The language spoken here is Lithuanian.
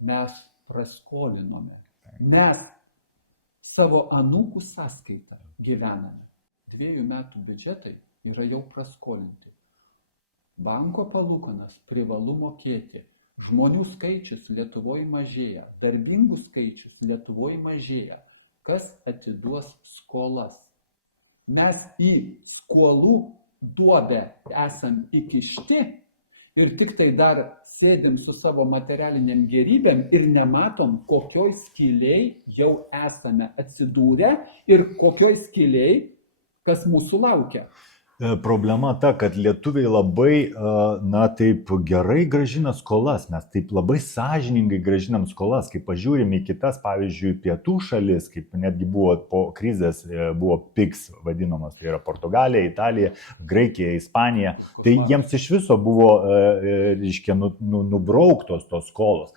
mes praskolinome. Mes savo anūkų sąskaitą gyvename. 2 metų biudžetai yra jau praskolinti. Banko palūkanas privalu mokėti. Žmonių skaičius Lietuvoje mažėja. Darbingų skaičius Lietuvoje mažėja. Kas atiduos skolas? Mes į skolų duobę esam įkišti ir tik tai dar sėdim su savo materialiniam gerybėm ir nematom, kokioj skylėj jau esame atsidūrę ir kokioj skylėj, kas mūsų laukia. Problema ta, kad lietuviai labai, taip gerai grąžina skolas, mes taip labai sąžiningai grąžinam skolas, kai pažiūrim į kitas, pavyzdžiui, pietų šalis, kaip netgi buvo po krizės, buvo PIGS vadinamas, tai yra Portugalija, Italija, Graikija, Ispanija, tai jiems iš viso buvo, reiškia, nubrauktos tos skolos.